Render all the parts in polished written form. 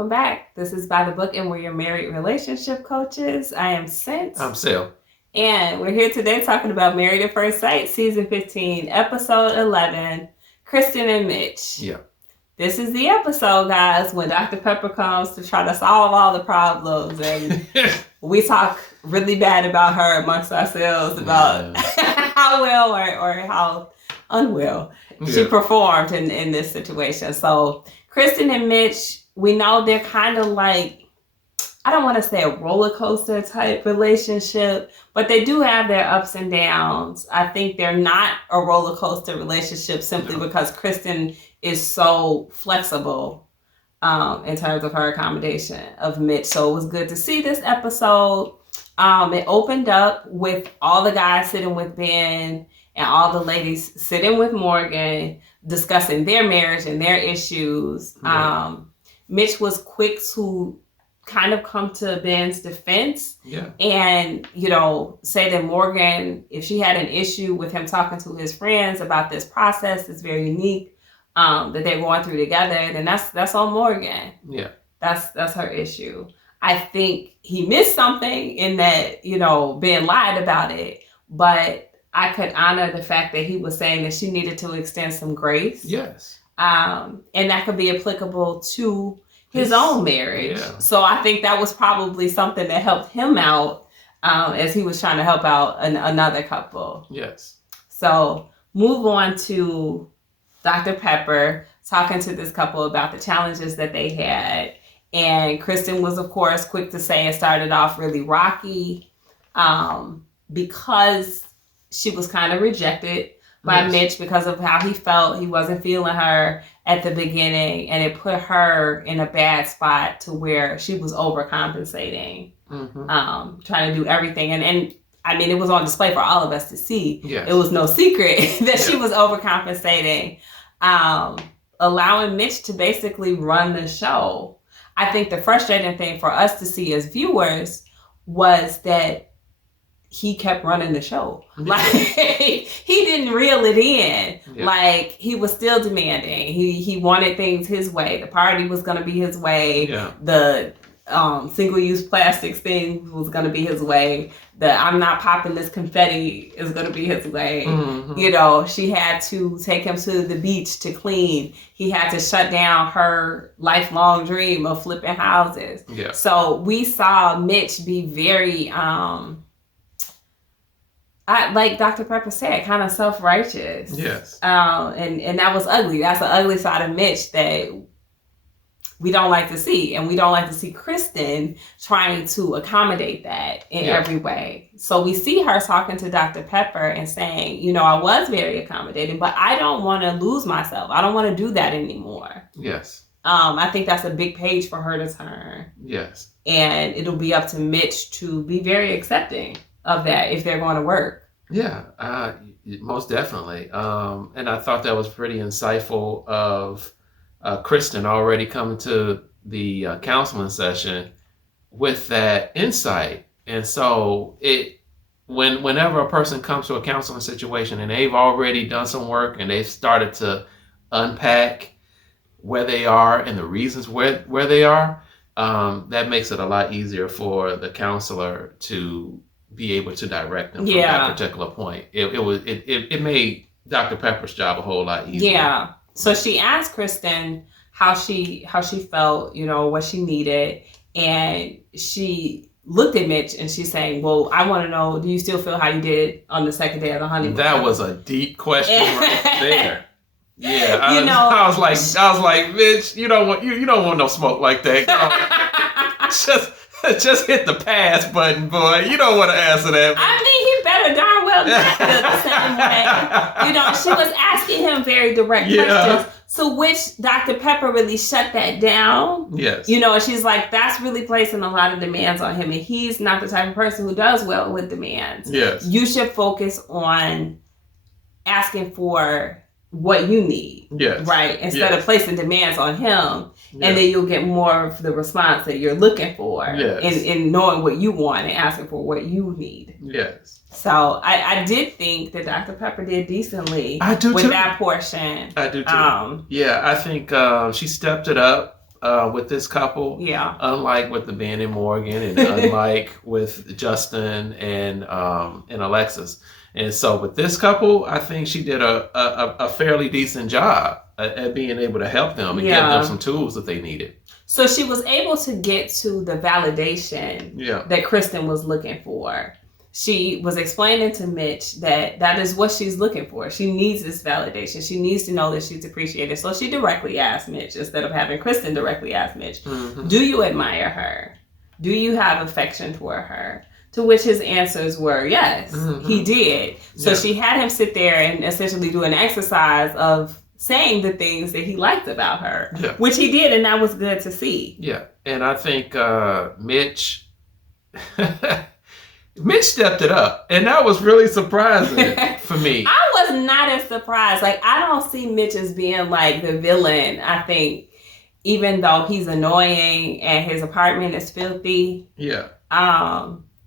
welcome back. This is By the Book, and we're your married relationship coaches. I am Sent. I'm Sil. And we're here today talking about Married at First Sight, Season 15, Episode 11, Krysten and Mitch. Yeah. This is the episode, guys, when Dr. Pepper comes to try to solve all the problems, and we talk really bad about her amongst ourselves about how well or how unwell she performed in this situation. So Krysten and Mitch, we know they're kind of like, I don't want to say a roller coaster type relationship, but they do have their ups and downs. I think they're not a roller coaster relationship simply because Krysten is so flexible in terms of her accommodation of Mitch. So it was good to see this episode. It opened up with all the guys sitting with Ben and all the ladies sitting with Morgan, discussing their marriage and their issues. Mitch was quick to kind of come to Ben's defense and, say that Morgan, if she had an issue with him talking to his friends about this process, it's very unique, that they're going through together, then that's on Morgan. Yeah. That's her issue. I think he missed something in that, Ben lied about it, but I could honor the fact that he was saying that she needed to extend some grace. Yes. And that could be applicable to his own marriage. Yeah. So I think that was probably something that helped him out as he was trying to help out another couple. Yes. So move on to Dr. Pepper talking to this couple about the challenges that they had. And Krysten was, of course, quick to say it started off really rocky because she was kind of rejected by Mitch because of how he felt. He wasn't feeling her at the beginning, and it put her in a bad spot to where she was overcompensating, trying to do everything. And I mean, it was on display for all of us to see. Yes. It was no secret that she was overcompensating, allowing Mitch to basically run the show. I think the frustrating thing for us to see as viewers was that he kept running the show. Like, he didn't reel it in. Yeah. Like, he was still demanding. He wanted things his way. The party was going to be his way. Yeah. The single-use plastics thing was going to be his way. The I'm not popping this confetti is going to be his way. Mm-hmm. She had to take him to the beach to clean. He had to shut down her lifelong dream of flipping houses. Yeah. So we saw Mitch be very... like Dr. Pepper said, kind of self-righteous. Yes. And that was ugly. That's an ugly side of Mitch that we don't like to see. And we don't like to see Krysten trying to accommodate that in every way. So we see her talking to Dr. Pepper and saying, I was very accommodating, but I don't want to lose myself. I don't want to do that anymore. Yes. I think that's a big page for her to turn. Yes. And it'll be up to Mitch to be very accepting of that if they're going to work. Yeah, most definitely. And I thought that was pretty insightful of Krysten already coming to the counseling session with that insight. And so whenever a person comes to a counseling situation and they've already done some work and they've started to unpack where they are and the reasons where they are, that makes it a lot easier for the counselor to be able to direct them from that particular point. It made Dr. Pepper's job a whole lot easier. Yeah. So she asked Krysten how she felt, what she needed, and she looked at Mitch and she's saying, "Well, I want to know, do you still feel how you did on the second day of the honeymoon?" That was a deep question right there. Yeah, I was like, Mitch, you don't want no smoke like that. Just hit the pass button, boy. You don't want to answer that. I mean, he better darn well not feel the same way. She was asking him very direct questions, to which Dr. Pepper really shut that down. Yes. And she's like, that's really placing a lot of demands on him, and he's not the type of person who does well with demands. Yes. You should focus on asking for what you need. Yes. Right? Instead of placing demands on him. Yeah. And then you'll get more of the response that you're looking for in knowing what you want and asking for what you need. Yes. So I did think that Dr. Pepper did decently with that portion. I do too. I think she stepped it up. with this couple. Yeah. Unlike with the Ben and Morgan, and unlike with Justin and Alexis. And so with this couple, I think she did a fairly decent job at being able to help them and give them some tools that they needed. So she was able to get to the validation that Krysten was looking for. She was explaining to Mitch that is what she's looking for. She needs this validation. She needs to know that she's appreciated. So she directly asked Mitch instead of having Krysten directly ask Mitch, do you admire her? Do you have affection for her? To which his answers were yes, he did. So she had him sit there and essentially do an exercise of saying the things that he liked about her, which he did, and that was good to see. Yeah, and I think Mitch stepped it up, and that was really surprising for me. I was not as surprised. Like, I don't see Mitch as being like the villain. I think even though he's annoying and his apartment is filthy,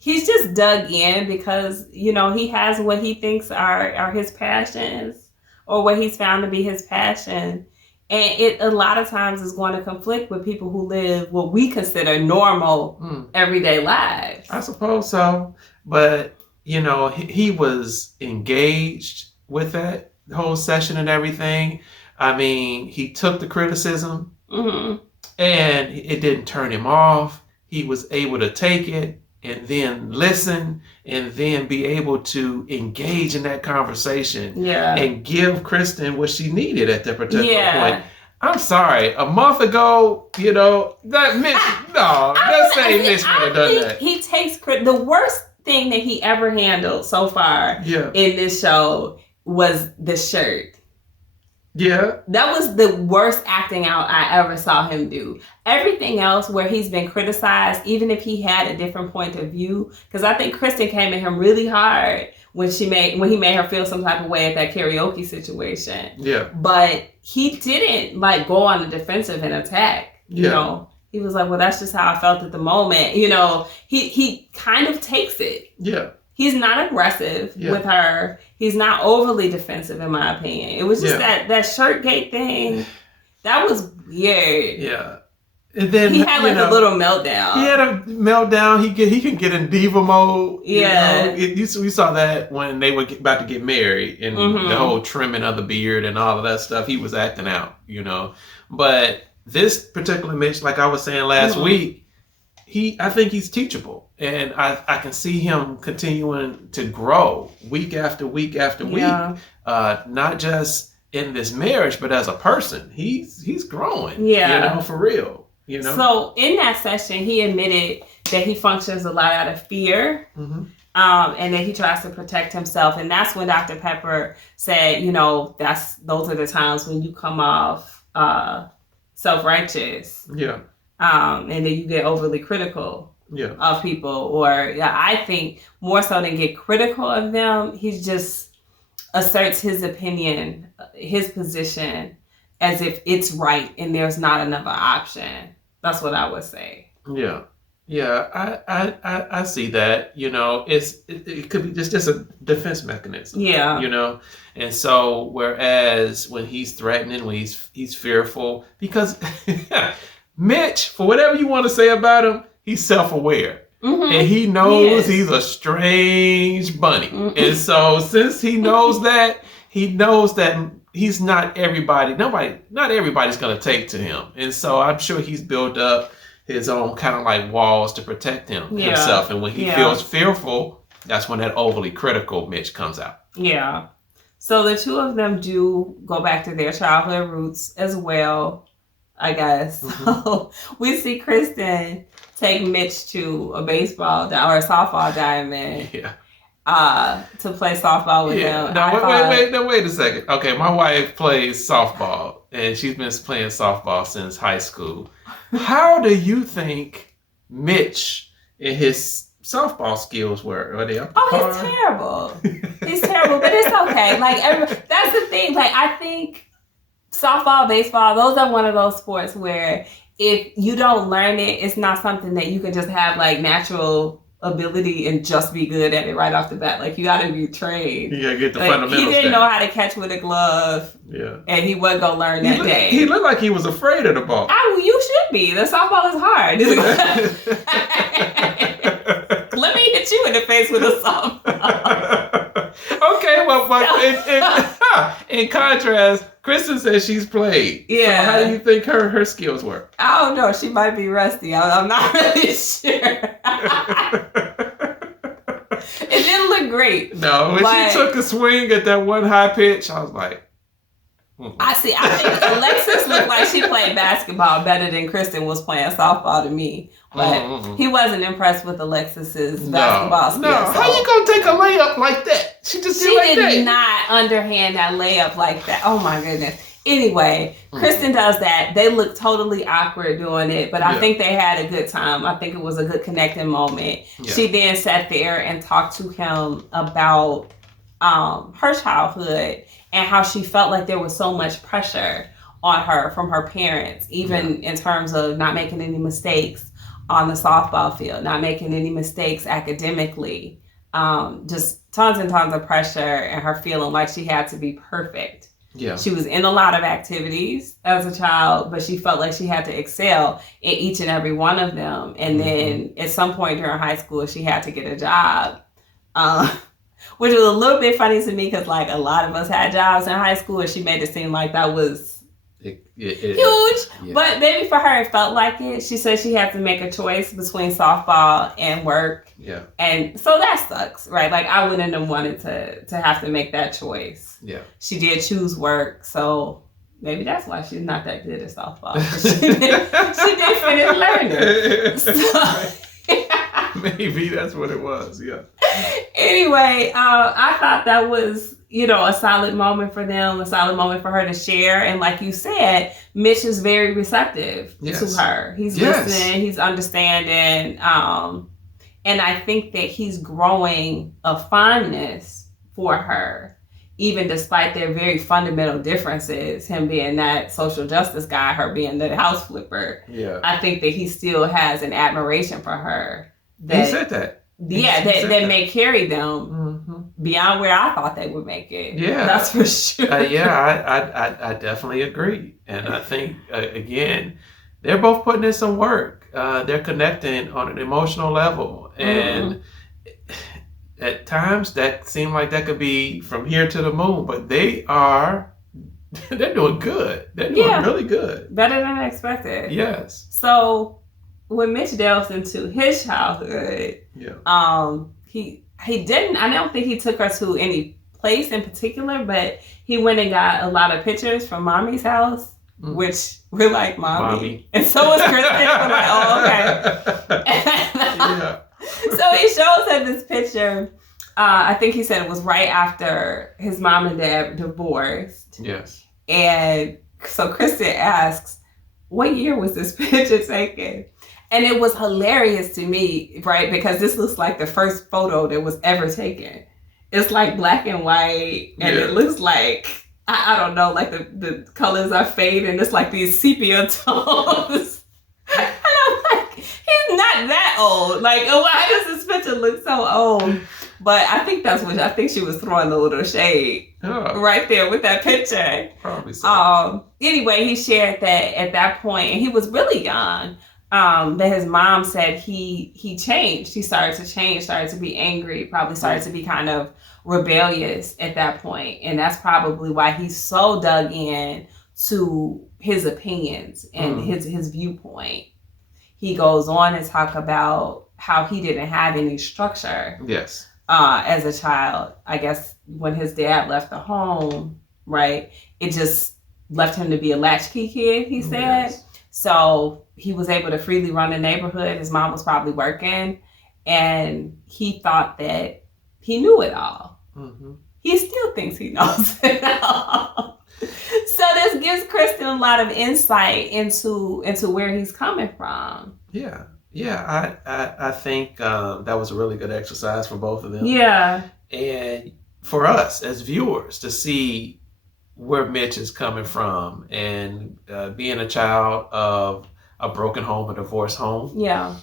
he's just dug in because, you know, he has what he thinks are his passions or what he's found to be his passion. And it a lot of times is going to conflict with people who live what we consider normal everyday lives. I suppose so. But, you know, he was engaged with that whole session and everything. I mean, he took the criticism and it didn't turn him off. He was able to take it and then listen and then be able to engage in that conversation and give Krysten what she needed at that particular point. I'm sorry, a month ago, you know, that Mitch, that same Mitch would have done that. He takes the worst thing that he ever handled so far in this show was the shirt. Yeah. That was the worst acting out I ever saw him do. Everything else where he's been criticized, even if he had a different point of view, because I think Krysten came at him really hard when he made her feel some type of way at that karaoke situation. Yeah. But he didn't like go on the defensive and attack. You know, he was like, well, that's just how I felt at the moment. You know, he kind of takes it. Yeah. He's not aggressive with her. He's not overly defensive, in my opinion. It was just that shirt gate thing. That was weird. Yeah. And then he had a little meltdown. He had a meltdown. He can get in diva mode. Yeah. We saw that when they were about to get married and the whole trimming of the beard and all of that stuff. He was acting out, you know. But this particular Mitch, like I was saying last week, I think he's teachable. And I can see him continuing to grow week after week after week. Not just in this marriage, but as a person. He's growing. Yeah. You know, for real. You know? So in that session, he admitted that he functions a lot out of fear. And that he tries to protect himself. And that's when Dr. Pepper said, you know, those are the times when you come off self-righteous. Yeah. And then you get overly critical of people. Or I think more so than get critical of them, he just asserts his opinion, his position, as if it's right and there's not another option. That's what I would say. Yeah. Yeah, I see that. You know, it could be just a defense mechanism. Yeah. You know, and so whereas when he's threatening, when he's fearful, because Mitch, for whatever you want to say about him, he's self-aware. And he knows he's a strange bunny. And so since he knows that, he's not everybody. Not everybody's going to take to him. And so I'm sure he's built up his own kind of like walls to protect himself. And when he feels fearful, that's when that overly critical Mitch comes out. Yeah. So the two of them do go back to their childhood roots as well, I guess. So we see Krysten take Mitch to a baseball or a softball diamond. To play softball with him. No, wait a second. Okay, my wife plays softball, and she's been playing softball since high school. How do you think Mitch and his softball skills were? Are they up to par? He's terrible. He's terrible, but it's okay. Like that's the thing. Like I think softball, baseball, those are one of those sports where if you don't learn it, it's not something that you can just have like natural ability and just be good at it right off the bat. Like, you got to be trained. You got to get the like, fundamentals. He didn't down. know how to catch with a glove. Yeah. And he wasn't going to learn that day. He looked like he was afraid of the ball. You should be. The softball is hard. Let me hit you in the face with a softball. Okay, well, but in contrast, Krysten says she's played. Yeah. So how do you think her skills were? I don't know. She might be rusty. I'm not really sure. It didn't look great. No, when she took a swing at that one high pitch, I was like, I think Alexis looked like she played basketball better than Krysten was playing softball to me. But he wasn't impressed with Alexis's basketball skills. No, how you gonna take a layup like that? She did not underhand that layup like that. Oh my goodness. Anyway, Krysten does that. They look totally awkward doing it, but I think they had a good time. I think it was a good connecting moment. Yeah. She then sat there and talked to him about her childhood and how she felt like there was so much pressure on her from her parents, even in terms of not making any mistakes on the softball field, not making any mistakes academically, just tons and tons of pressure, and her feeling like she had to be perfect. Yeah. She was in a lot of activities as a child, but she felt like she had to excel in each and every one of them. And then at some point during high school, she had to get a job, which was a little bit funny to me because, like, a lot of us had jobs in high school, and she made it seem like that was huge. Yeah. But maybe for her, it felt like it. She said she had to make a choice between softball and work. Yeah. And so that sucks, right? Like, I wouldn't have wanted to have to make that choice. Yeah. She did choose work, so maybe that's why she's not that good at softball. She did finish learning. So, maybe that's what it was, yeah. Anyway, I thought that was, a solid moment for them, a solid moment for her to share. And like you said, Mitch is very receptive to her. He's listening, he's understanding. And I think that he's growing a fondness for her, even despite their very fundamental differences, him being that social justice guy, her being the house flipper. Yeah. I think that he still has an admiration for her. He said that. Yeah, that may carry them beyond where I thought they would make it. Yeah. That's for sure. I definitely agree. And I think, again, they're both putting in some work. They're connecting on an emotional level. And at times that seemed like that could be from here to the moon, but they're doing good. They're doing really good. Better than I expected. Yes. So when Mitch delves into his childhood, he didn't, I don't think he took her to any place in particular, but he went and got a lot of pictures from Mommy's house, which we're like, Mommy. And so was Krysten. We're like, oh, okay. So he shows her this picture. I think he said it was right after his mom and dad divorced. Yes. And so Krysten asks, what year was this picture taken? And it was hilarious to me, right? Because this looks like the first photo that was ever taken. It's like black and white, and it looks like, I don't know, like the colors are fading. It's like these sepia tones. And I'm like, he's not that old. Like, why does this picture look so old? But I think I think she was throwing a little shade right there with that picture. Probably so. Anyway, he shared that at that point, and he was really young. That his mom said he changed. He started to change, started to be angry, probably started to be kind of rebellious at that point. And that's probably why he's so dug in to his opinions and his viewpoint. He goes on to talk about how he didn't have any structure. Yes. As a child. I guess when his dad left the home, right, it just left him to be a latchkey kid, he said. Yes. So he was able to freely run the neighborhood. His mom was probably working, and he thought that he knew it all. Mm-hmm. He still thinks he knows it all. So this gives Krysten a lot of insight into where he's coming from. Yeah. Yeah, I think that was a really good exercise for both of them. Yeah. And for us as viewers to see where Mitch is coming from and being a child of a broken home, a divorced home. Yeah.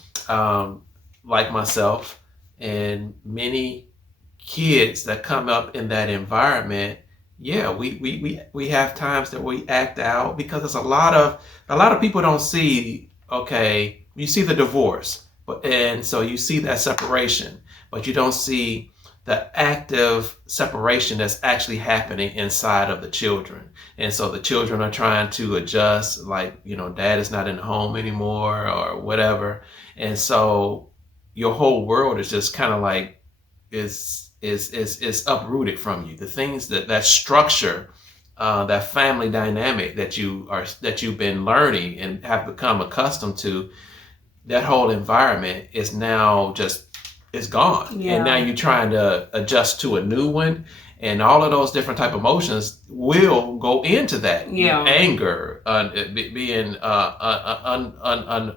Like myself, And many kids that come up in that environment, yeah, we have times that we act out because there's a lot of people don't see, okay, you see the divorce, and so you see that separation, but you don't see the active separation that's actually happening inside of the children. And so the children are trying to adjust, like, dad is not in the home anymore or whatever. And so your whole world is just kind of like is uprooted from you. The things that structure, that family dynamic that you've been learning and have become accustomed to, that whole environment is now just is gone. Yeah. And now you're trying to adjust to a new one, and all of those different type of emotions will go into that. Yeah. Anger, being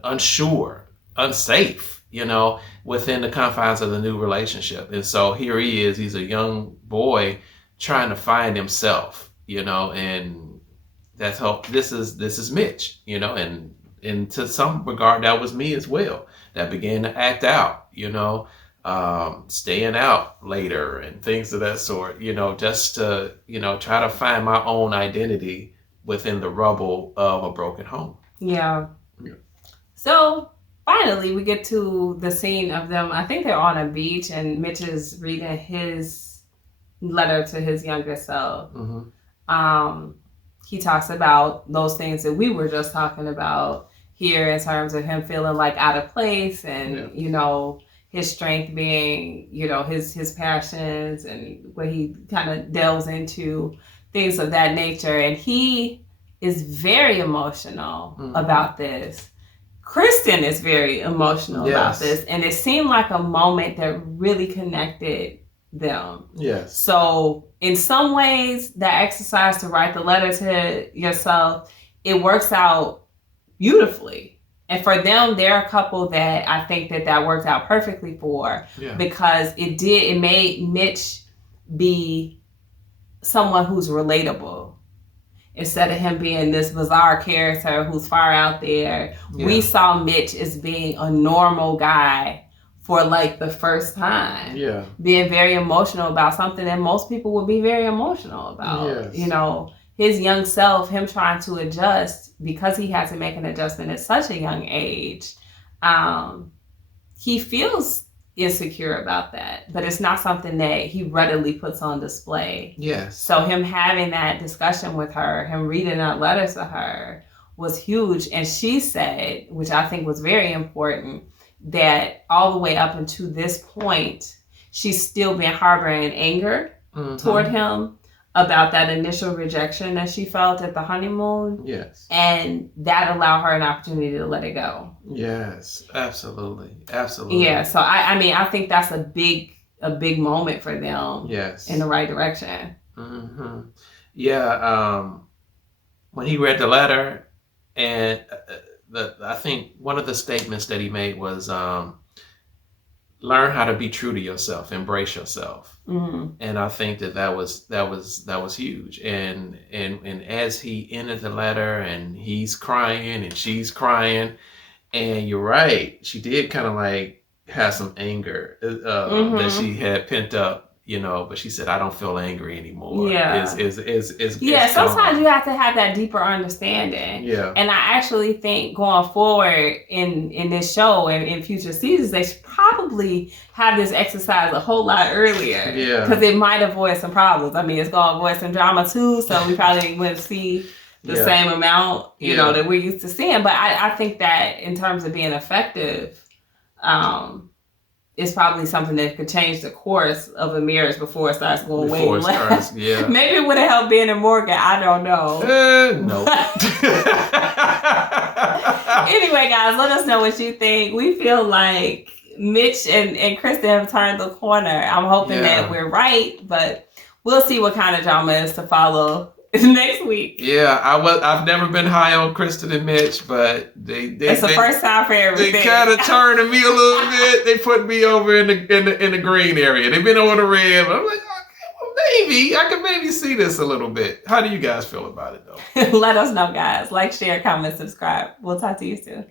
unsure, unsafe, within the confines of the new relationship. And so here he is, he's a young boy trying to find himself, and that's how this is Mitch, and to some regard that was me as well, that began to act out, staying out later and things of that sort, just to, try to find my own identity within the rubble of a broken home. Yeah. So finally, we get to the scene of them. I think they're on a beach, and Mitch is reading his letter to his younger self. Mm-hmm. He talks about those things that we were just talking about here, in terms of him feeling like out of place, and his strength being, his passions, and what he kind of delves into, things of that nature. And he is very emotional about this. Krysten is very emotional about this, and it seemed like a moment that really connected them. Yes. So in some ways, that exercise to write the letter to yourself, it works out beautifully. And for them, they're a couple that I think that worked out perfectly for, because it made Mitch be someone who's relatable. Instead of him being this bizarre character who's far out there, we saw Mitch as being a normal guy for like the first time. Yeah. Being very emotional about something that most people would be very emotional about. Yes. His young self, him trying to adjust because he had to make an adjustment at such a young age. He feels insecure about that, but it's not something that he readily puts on display. Yes. So him having that discussion with her, him reading that letter to her, was huge. And she said, which I think was very important, that all the way up until this point, she's still been harboring anger toward him about that initial rejection that she felt at the honeymoon. Yes. And that allowed her an opportunity to let it go. Yes, absolutely. Absolutely. Yeah. So I think that's a big moment for them. Yes. In the right direction. Mm-hmm. Yeah. When he read the letter, and I think one of the statements that he made was, learn how to be true to yourself, embrace yourself. Mm-hmm. And I think that was huge. And as he ended the letter, and he's crying and she's crying, and you're right, she did kind of like have some anger that she had pent up, but she said, I don't feel angry anymore. Yeah. Sometimes you have to have that deeper understanding. Yeah. And I actually think going forward in this show and in future seasons, they should probably have this exercise a whole lot earlier. Yeah. Because it might avoid some problems. I mean, it's going to avoid some drama too, so we probably wouldn't see the same amount, you know, that we're used to seeing. But I think that in terms of being effective, it's probably something that could change the course of a marriage before it starts going way left. Maybe it would have helped being in Morgan. I don't know. No. Anyway, guys, let us know what you think. We feel like Mitch and Krysten have turned the corner. I'm hoping that we're right, but we'll see what kind of drama is to follow next week. Yeah, I've never been high on Krysten and Mitch, but it's the first time for everything. They kind of turned to me a little bit. They put me over in the green area. They've been over the red, but I'm like, okay, well, maybe I can maybe see this a little bit. How do you guys feel about it though? Let us know, guys. Like, share, comment, subscribe. We'll talk to you soon.